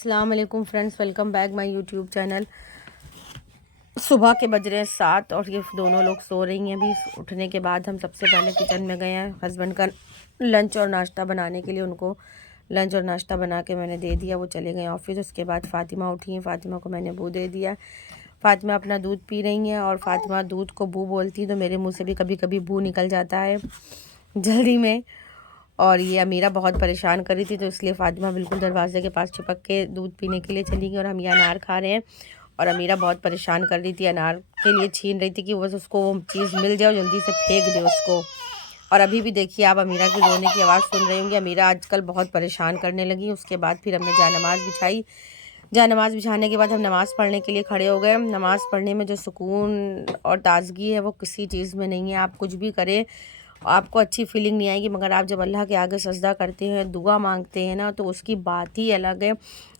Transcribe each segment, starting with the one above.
अस्सलाम वालेकुम friends, welcome back my YouTube channel. सुबह के बज रहे हैं 7 और ये दोनों लोग सो रही हैं। अभी उठने के बाद हम सबसे पहले किचन में गए हैं हस्बैंड का लंच और नाश्ता बनाने के लिए। उनको लंच और नाश्ता बना के मैंने दे दिया, वो चले गए ऑफिस। उसके बाद फ़ातिमा उठी हैं, फ़ातिमा को मैंने बू दे दिया। फ़ातिमा अपना दूध पी रही हैं और फ़ातिमा दूध को बू बोलती तो मेरे मुँह से भी कभी कभी बू निकल जाता है जल्दी में। और ये अमीरा बहुत परेशान कर रही थी, तो इसलिए फ़ातिमा बिल्कुल दरवाजे के पास चिपक के दूध पीने के लिए चली गई। और हम ये अनार खा रहे हैं और अमीरा बहुत परेशान कर रही थी, अनार के लिए छीन रही थी कि बस उसको वो चीज़ मिल जाए और जल्दी से फेंक दे उसको। और अभी भी देखिए आप अमीरा की रोने की आवाज़ सुन रही होंगी। अमीरा आजकल बहुत परेशान करने लगी। उसके बाद फिर हमने जायनमाज़ बिछाई। जायनमाज़ बिछाने के बाद हम नमाज़ पढ़ने के लिए खड़े हो गए। नमाज़ पढ़ने में जो सुकून और ताजगी है वो किसी चीज़ में नहीं है। आप कुछ भी करें आपको अच्छी फीलिंग नहीं आएगी, मगर आप जब अल्लाह के आगे सजदा करते हैं, दुआ मांगते हैं ना, तो उसकी बात ही अलग है।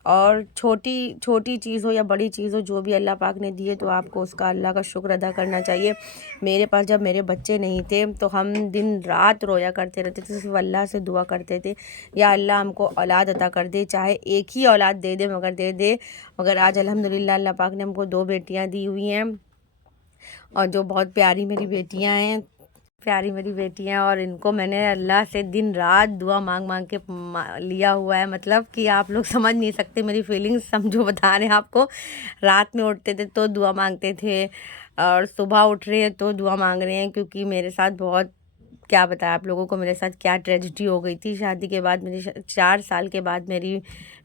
और छोटी छोटी चीज़ हो या बड़ी चीज़ हो, जो भी अल्लाह पाक ने दी है तो आपको उसका अल्लाह का शुक्र अदा करना चाहिए। मेरे पास जब मेरे बच्चे नहीं थे तो हम दिन रात रोया करते रहते थे, सिर्फ अल्लाह से दुआ करते थे, या अल्लाह हमको औलाद अता कर दे, चाहे एक ही औलाद दे दे मगर दे दे। मगर आज अल्हम्दुलिल्लाह अल्लाह पाक ने हमको 2 बेटियाँ दी हुई हैं और जो बहुत प्यारी मेरी बेटियाँ हैं, प्यारी मेरी बेटियाँ। और इनको मैंने अल्लाह से दिन रात दुआ मांग मांग के लिया हुआ है। मतलब कि आप लोग समझ नहीं सकते मेरी फीलिंग्स, समझो बता रहे हैं आपको। रात में उठते थे तो दुआ मांगते थे और सुबह उठ रहे हैं तो दुआ मांग रहे हैं, क्योंकि मेरे साथ बहुत, क्या बताया आप लोगों को मेरे साथ क्या ट्रेजिडी हो गई थी। शादी के बाद मेरी 4 साल के बाद मेरी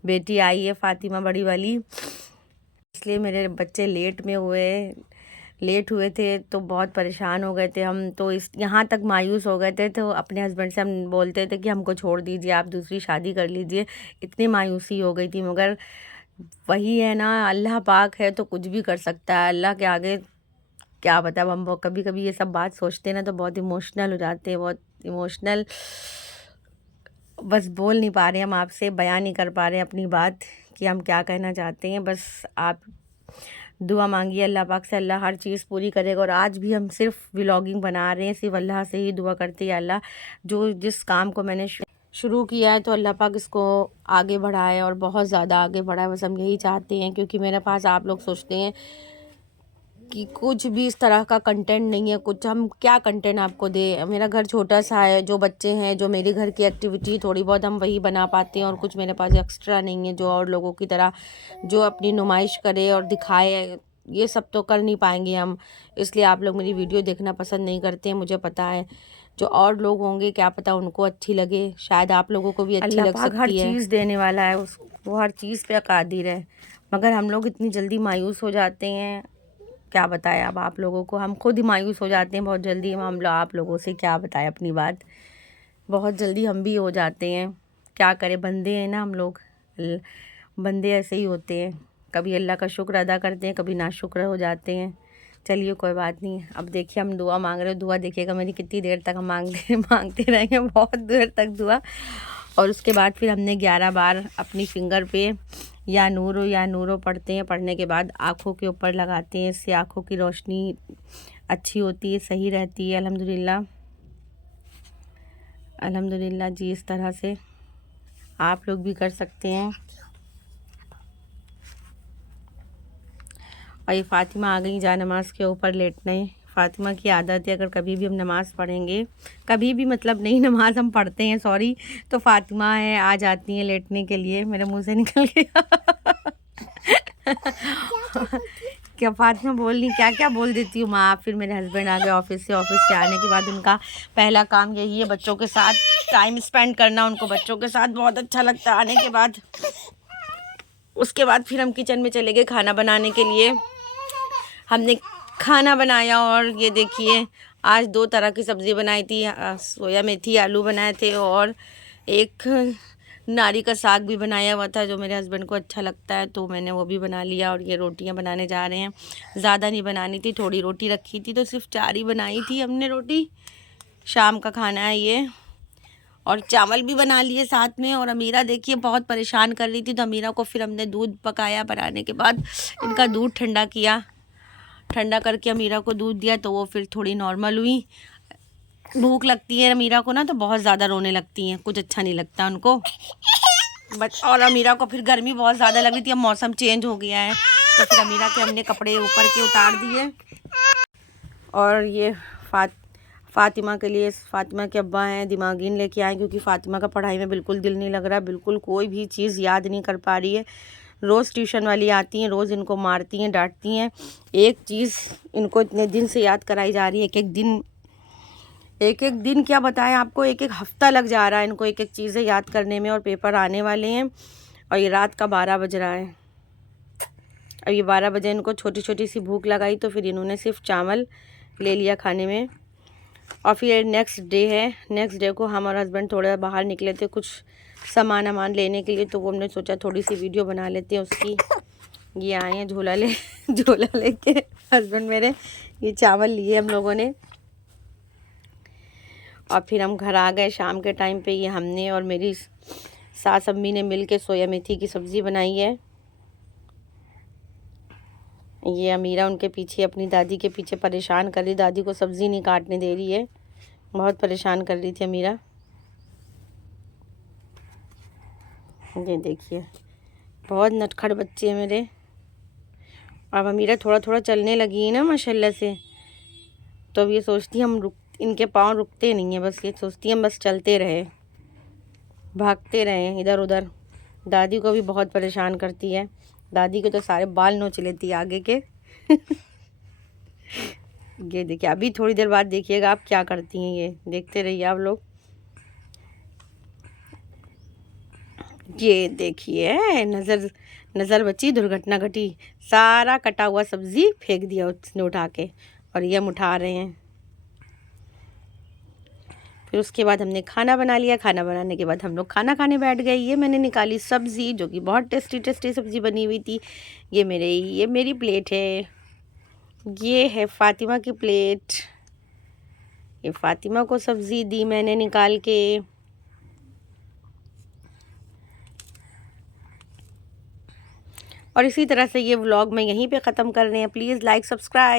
बेटी आई है फ़ातिमा बड़ी वाली, इसलिए मेरे बच्चे लेट हुए थे तो बहुत परेशान हो गए थे हम। तो इस यहाँ तक मायूस हो गए थे, तो अपने हस्बैंड से हम बोलते थे कि हमको छोड़ दीजिए, आप दूसरी शादी कर लीजिए। इतनी मायूसी हो गई थी, मगर वही है ना, अल्लाह पाक है तो कुछ भी कर सकता है। अल्लाह के आगे क्या बताएं, हम कभी कभी ये सब बात सोचते हैं ना तो बहुत इमोशनल हो जाते हैं, बहुत इमोशनल। बस बोल नहीं पा रहे हम, आपसे बयान नहीं कर पा रहे हैं अपनी बात कि हम क्या कहना चाहते हैं। बस आप दुआ मांगिए अल्लाह पाक से, अल्लाह हर चीज़ पूरी करेगा। और आज भी हम सिर्फ व्लॉगिंग बना रहे हैं, सिर्फ अल्लाह से ही दुआ करते हैं, अल्लाह जो जिस काम को मैंने शुरू किया है तो अल्लाह पाक इसको आगे बढ़ाए और बहुत ज़्यादा आगे बढ़ाए। बस हम यही चाहते हैं, क्योंकि मेरे पास आप लोग सोचते हैं कि कुछ भी इस तरह का कंटेंट नहीं है, कुछ हम क्या कंटेंट आपको दे। मेरा घर छोटा सा है, जो बच्चे हैं, जो मेरे घर की एक्टिविटी थोड़ी बहुत हम वही बना पाते हैं, और कुछ मेरे पास एक्स्ट्रा नहीं है जो और लोगों की तरह जो अपनी नुमाइश करे और दिखाए, ये सब तो कर नहीं पाएंगे हम। इसलिए आप लोग मेरी वीडियो देखना पसंद नहीं करते हैं, मुझे पता है। जो और लोग होंगे क्या पता उनको अच्छी लगे, शायद आप लोगों को भी अच्छी लग सकती है। हर चीज़ देने वाला है, वो हर चीज़ पे कादिर है, मगर हम लोग इतनी जल्दी मायूस हो जाते हैं, क्या बताएं अब आप लोगों को। हम खुद ही मायूस हो जाते हैं बहुत जल्दी। हम लोग आप लोगों से क्या बताएं अपनी बात, बहुत जल्दी हम भी हो जाते हैं। क्या करें, बंदे हैं ना हम लोग, बंदे ऐसे ही होते हैं, कभी अल्लाह का शुक्र अदा करते हैं, कभी नाशुक्र हो जाते हैं। चलिए कोई बात नहीं। अब देखिए हम दुआ मांग रहे हो, दुआ देखिएगा मेरी कितनी देर तक हम मांगते रहेंगे, बहुत देर तक दुआ। और उसके बाद फिर हमने 11 बार अपनी फिंगर पे या नूरो पढ़ते हैं। पढ़ने के बाद आँखों के ऊपर लगाते हैं, इससे आँखों की रोशनी अच्छी होती है, सही रहती है। अल्हम्दुलिल्लाह अल्हम्दुलिल्लाह जी, इस तरह से आप लोग भी कर सकते हैं। और ये फ़ातिमा आ गई जायनमाज़ के ऊपर लेटने। फ़ातिमा की आदत है, अगर कभी भी हम नमाज़ पढ़ेंगे, कभी भी मतलब नहीं नमाज़ हम पढ़ते हैं सॉरी, तो फ़ातिमा है आ जाती हैं लेटने के लिए। मेरे मुंह से निकल गया क्या फ़ातिमा बोल रही, क्या क्या बोल देती हूँ माँ। फिर मेरे हस्बैंड आ गए ऑफिस से आने के बाद उनका पहला काम यही है बच्चों के साथ टाइम स्पेंड करना। उनको बच्चों के साथ बहुत अच्छा लगता है आने के बाद। उसके बाद फिर हम किचन में चले गए खाना बनाने के लिए। हमने खाना बनाया और ये देखिए आज 2 तरह की सब्ज़ी बनाई थी, सोया मेथी आलू बनाए थे और एक नारी का साग भी बनाया हुआ था, जो मेरे हस्बैंड को अच्छा लगता है, तो मैंने वो भी बना लिया। और ये रोटियां बनाने जा रहे हैं। ज़्यादा नहीं बनानी थी, थोड़ी रोटी रखी थी तो सिर्फ 4 ही बनाई थी हमने रोटी। शाम का खाना है ये। और चावल भी बना लिए साथ में। और अमीरा देखिए बहुत परेशान कर रही थी, तो अमीरा को फिर हमने दूध पकाया। बनाने के बाद इनका दूध ठंडा किया, ठंडा करके अमीरा को दूध दिया तो वो फिर थोड़ी नॉर्मल हुई। भूख लगती है अमीरा को ना तो बहुत ज़्यादा रोने लगती हैं, कुछ अच्छा नहीं लगता उनको। बस। और अमीरा को फिर गर्मी बहुत ज़्यादा लग रही थी, अब मौसम चेंज हो गया है तो फिर अमीरा के हमने कपड़े ऊपर के उतार दिए। और ये फ़ातिमा के लिए, फ़ातिमा के अब्बा हैं दिमागीन लेके आए, क्योंकि फ़ातिमा का पढ़ाई में बिल्कुल दिल नहीं लग रहा, बिल्कुल कोई भी चीज़ याद नहीं कर पा रही है। रोज़ ट्यूशन वाली आती हैं, रोज़ इनको मारती हैं, डांटती हैं। एक चीज़ इनको इतने दिन से याद कराई जा रही है, एक एक दिन क्या बताएं आपको, एक एक हफ़्ता लग जा रहा है इनको एक एक चीज़ें याद करने में। और पेपर आने वाले हैं और ये रात का 12 बज रहा है। अब ये 12 बजे इनको छोटी छोटी सी भूख लगाई तो फिर इन्होंने सिर्फ चावल ले लिया खाने में। और फिर नेक्स्ट डे है, नेक्स्ट डे को हम और हस्बैंड थोड़ा बाहर निकले थे कुछ सामान लेने के लिए, तो वो हमने सोचा थोड़ी सी वीडियो बना लेते हैं उसकी। ये आए हैं झोला लेके हस्बैंड मेरे, ये चावल लिए हम लोगों ने। और फिर हम घर आ गए शाम के टाइम पे। ये हमने और मेरी सास अम्मी ने मिल के सोया मेथी की सब्ज़ी बनाई है। ये अमीरा उनके पीछे, अपनी दादी के पीछे परेशान कर रही, दादी को सब्ज़ी नहीं काटने दे रही है, बहुत परेशान कर रही थी अमीरा। ये देखिए बहुत नटखट बच्चे हैं मेरे। अब अमीरा थोड़ा थोड़ा चलने लगी है ना माशाल्लाह से, तो अब ये सोचती है इनके पाँव रुकते नहीं हैं, बस ये सोचती हैं बस चलते रहे, भागते रहे इधर उधर। दादी को भी बहुत परेशान करती है, दादी के तो सारे बाल नोच लेती है आगे के ये देखिए, अभी थोड़ी देर बाद देखिएगा आप क्या करती हैं, ये देखते रहिए आप लोग। ये देखिए नज़र बची, दुर्घटना घटी, सारा कटा हुआ सब्ज़ी फेंक दिया उसने उठा के, और ये हम उठा रहे हैं। फिर उसके बाद हमने खाना बना लिया। खाना बनाने के बाद हम लोग खाना खाने बैठ गए। ये मैंने निकाली सब्ज़ी, जो कि बहुत टेस्टी सब्ज़ी बनी हुई थी। ये मेरी प्लेट है, ये है फ़ातिमा की प्लेट। ये फ़ातिमा को सब्ज़ी दी मैंने निकाल के। और इसी तरह से ये व्लॉग मैं यहीं पे ख़त्म कर रहे हैं। Please like subscribe.